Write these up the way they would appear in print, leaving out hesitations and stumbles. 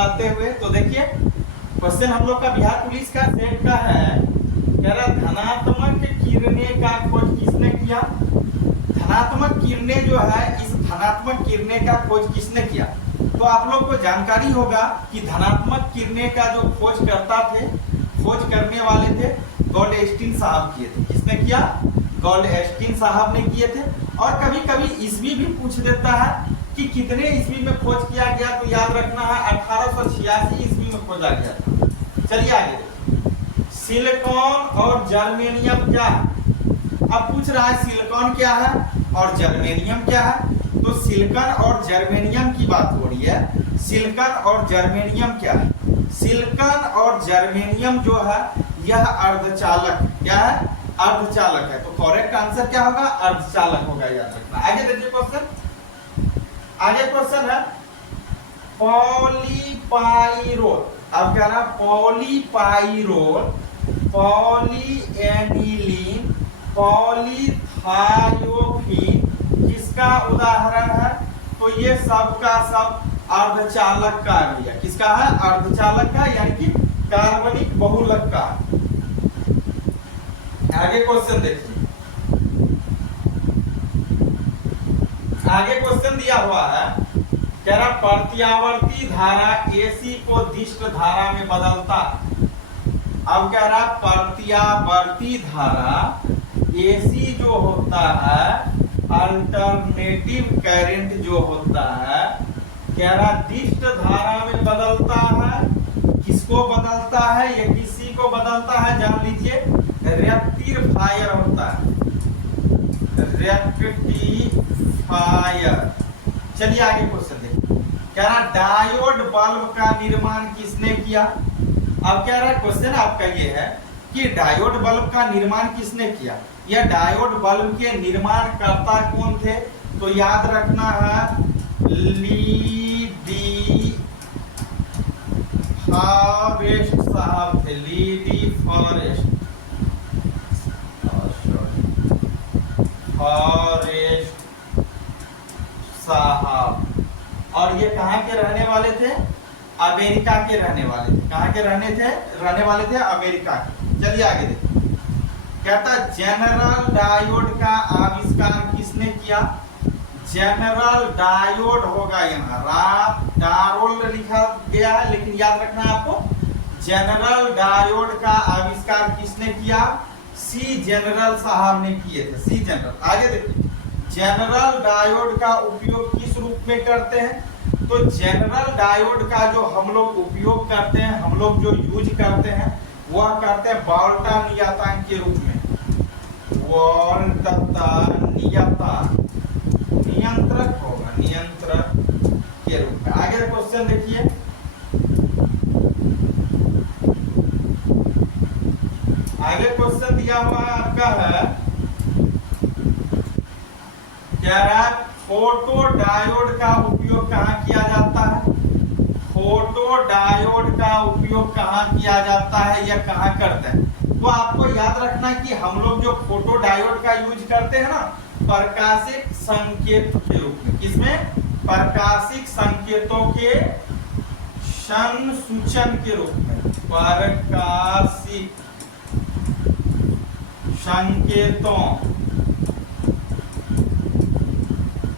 बताते हुए। तो देखिए क्वेश्चन हम लोग का बिहार पुलिस का सेट का है, कह रहा धनात्मक किरणें का खोज किसने किया। धनात्मक किरणें जो है, इस धनात्मक किरणें का खोज किसने किया। तो आप लोग को जानकारी होगा कि धनात्मक किरणें का जो खोज करने वाले थे गोल्डस्टीन साहब किए थे। किसने किया? गोल्डस्टीन साहब ने किए थे। और कभी कभी ईस्वी भी पूछ देता है कि कितने ईस्वी में खोज किया गया, तो याद रखना है 1886 ईस्वी में खोजा गया था। चलिए आगे देखिए, सिलिकॉन और जर्मेनियम क्या है। अब पूछ रहा है सिलिकॉन क्या है और जर्मेनियम क्या है। तो सिलिकॉन और जर्मेनियम की बात हो रही है। सिलिकॉन और जर्मेनियम क्या है? सिलिकॉन और जर्मेनियम जो है यह अर्धचालक, क्या है? अर्धचालक है। तो करेक्ट आंसर क्या होगा? अर्धचालक होगा, याद रखना। आगे देखिए क्वेश्चन। आगे क्वेश्चन है पॉलीपाइरोल। अब कह रहा पॉलीपाइरोल, पॉलीएनिलीन, पॉलीथायोफीन किसका उदाहरण है। तो ये सब का सब अर्धचालक का है। किसका है? अर्धचालक का, यानी कि कार्बनिक बहुलक का। आगे क्वेश्चन देखिए। आगे क्वेश्चन दिया हुआ है, कह रहा प्रत्यावर्ती धारा AC को दिष्ट धारा में बदलता। अब कह रहा प्रत्यावर्ती धारा AC जो होता है, अल्टरनेटिव करंट जो होता है, कह रहा दिष्ट धारा में बदलता है। किसको बदलता है? ये किसी को बदलता है, जान लीजिए, रेक्टिफायर होता है, रेक्टिफायर। चलिए आगे क्वेश्चन देखिए। कह रहा डायोड बल्ब का निर्माण किसने किया। अब कह रहा क्वेश्चन आपका ये है कि डायोड बल्ब का निर्माण किसने किया। यह डायोड बल्ब के निर्माण कर्ता कौन थे। तो याद रखना है लीडी फॉरेस्ट साहब थे। लीडी फॉरेस्ट साहब। और ये कहाँ के रहने वाले थे? अमेरिका के रहने वाले थे। कहाँ के रहने वाले थे? अमेरिका के। चलिए आगे देखिए। कहता जनरल डायोड का आविष्कार किसने किया। जनरल डायोड होगा, यहाँ डारोल लिखा गया है, लेकिन याद रखना है आपको, जनरल डायोड का आविष्कार किसने किया। सी जनरल साहब ने किए थे। सी जनरल। आगे देखिए, जनरल डायोड का उपयोग किस रूप में करते हैं। तो जनरल डायोड का जो हम लोग उपयोग करते हैं, हम लोग जो यूज करते हैं, वह करते हैं वोल्टा नियतांक के रूप में। वोल्टता नियंत्रक होगा, नियंत्रक के रूप में। आगे क्वेश्चन देखिए। आगे क्वेश्चन दिया हुआ आपका है, कह रहा है फोटो डायोड का उपयोग कहाँ किया जाता है। फोटो डायोड का उपयोग कहाँ किया जाता है या कहाँ करते हैं। तो आपको याद रखना कि हम लोग जो फोटो डायोड का यूज करते हैं ना, प्रकाशिक संकेत के रूप में। किसमें? प्रकाशिक संकेतों के संसूचन के रूप में। प्रकाशिक संकेतों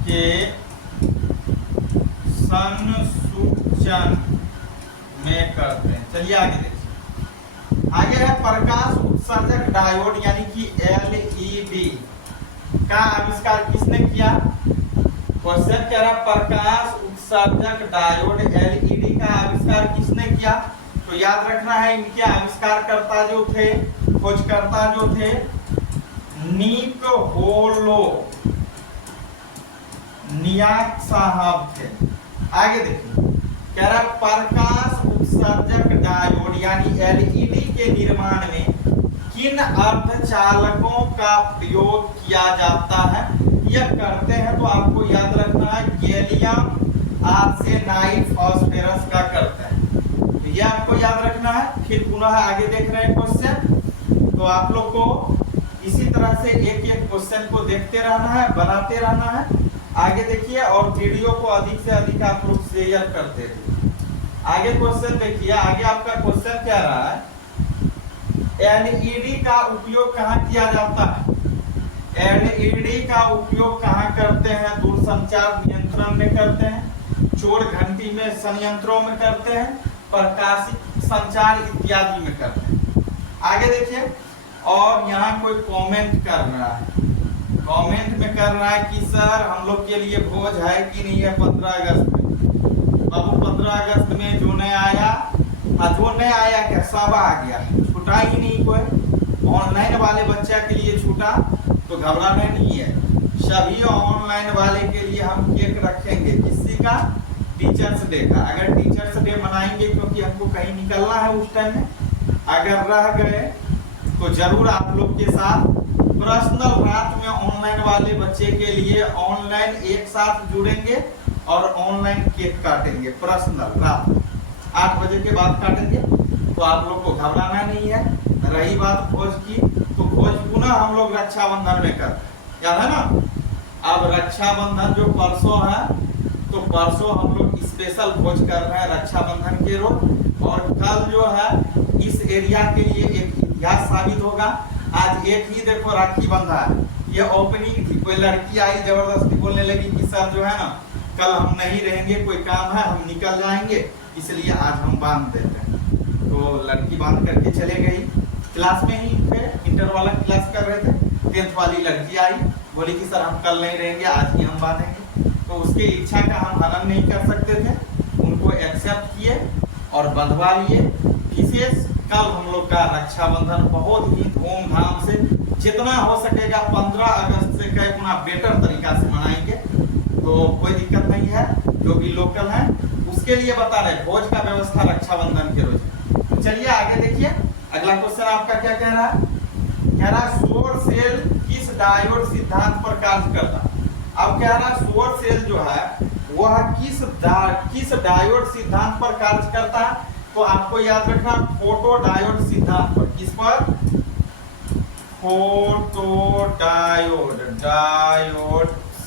के संसूचन में करते हैं। चलिए आगे देखिए। आगे है प्रकाश उत्सर्जक डायोड, यानी कि LED का आविष्कार किसने किया। क्वेश्चन कह रहा प्रकाश उत्सर्जक डायोड LED का आविष्कार किसने किया। तो याद रखना है इनके आविष्कारकर्ता जो थे, खोजकर्ता जो थे, नियाक साहब थे। आगे देखिए, कह रहा प्रकाश उत्सर्जक डायोड यानी LED के निर्माण में किन अर्धचालकों का प्रयोग किया जाता है या करते हैं। तो आपको याद रखना है गैलियम आर्सेनाइड फास्फोरस का करते हैं। तो यह आपको याद रखना है। फिर पुनः आगे देख रहे हैं क्वेश्चन। तो आप लोग को इसी तरह से एक एक क्वेश्चन को देखते रहना है, बनाते रहना है। आगे देखिए और वीडियो को अधिक से अधिक आप लोग शेयर करते रहिए। आगे क्वेश्चन देखिए, आगे आपका क्वेश्चन क्या रहा है, एलईडी का उपयोग कहाँ किया जाता है? एलईडी का उपयोग कहाँ करते हैं? दूरसंचार नियंत्रण में करते हैं, चोर घंटी में संयंत्रों में करते हैं, प्रकाशित संचार इत्यादि में करते हैं। आगे देखिए, और यहाँ कोई कमेंट कर रहा है, कमेंट में कर रहा है कि सर हम लोग के लिए भोज है कि नहीं है 15 अगस्त में? बाबू 15 अगस्त में जो नहीं आया, जो नहीं आया क्या सब आ गया, छूटा ही नहीं कोई। ऑनलाइन वाले बच्चा के लिए छूटा तो घबराना नहीं है, सभी ऑनलाइन वाले के लिए हम केक रखेंगे। किसी का? टीचर्स डे का। अगर टीचर्स डे मनाएंगे क्योंकि हमको कहीं निकलना है उस टाइम में, अगर रह गए तो जरूर आप लोग के साथ पर्सनल रात में ऑनलाइन वाले बच्चे के लिए ऑनलाइन एक साथ जुड़ेंगे और ऑनलाइन केक काटेंगे। पर्सनल रात 8 बजे के बाद काटेंगे, तो आप लोग को घबराना नहीं है। रही बात भोज की, तो भोज पुनः हम लोग रक्षाबंधन में करते हैं, याद है ना। अब रक्षाबंधन जो परसों है, तो परसों हम लोग स्पेशल भोज कर रहे हैं रक्षाबंधन के रोज। और कल जो है इस एरिया के लिए एक इतिहास साबित होगा। आज एक ही देखो राखी बंधा है, ये ओपनिंग थी, कोई लड़की आई जबरदस्ती बोलने लगी कि सर जो है ना कल हम नहीं रहेंगे, कोई काम है हम निकल जाएंगे, इसलिए आज हम बांध देते हैं। तो लड़की बांध करके चले गई, क्लास में ही थे, इंटर वाला क्लास कर रहे थे, 10th वाली लड़की आई, बोली कि सर हम कल नहीं रहेंगे, आज ही हम बांधेंगे। तो उसके इच्छा का हम हनन नहीं कर सकते थे, उनको एक्सेप्ट किए और बंधवा लिए। विशेष कल हम लोग का रक्षाबंधन बहुत ही धूमधाम से, जितना हो सकेगा 15 अगस्त से कई गुना बेटर तरीका से मनाएंगे। तो कोई दिक्कत नहीं है, जो भी लोकल है उसके लिए बता रहे, भोज का व्यवस्था रक्षाबंधन के रोज। तो चलिए आगे देखिए, अगला क्वेश्चन आपका क्या कह रहा है? कह रहा है सौर सेल किस डायोड सिद्धांत पर कार्य करता? अब कह रहा है सौर सेल जो है वह किस डायोड सिद्धांत पर कार्य करता है? तो आपको याद रखना फोटो डायोड सिद्धांत पर। किस पर? फोटो डायोड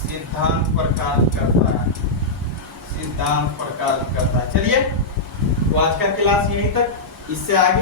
सिद्धांत पर कार्य करता है, सिद्धांत पर कार्य करता है। चलिए, तो आज का क्लास यहीं तक, इससे आगे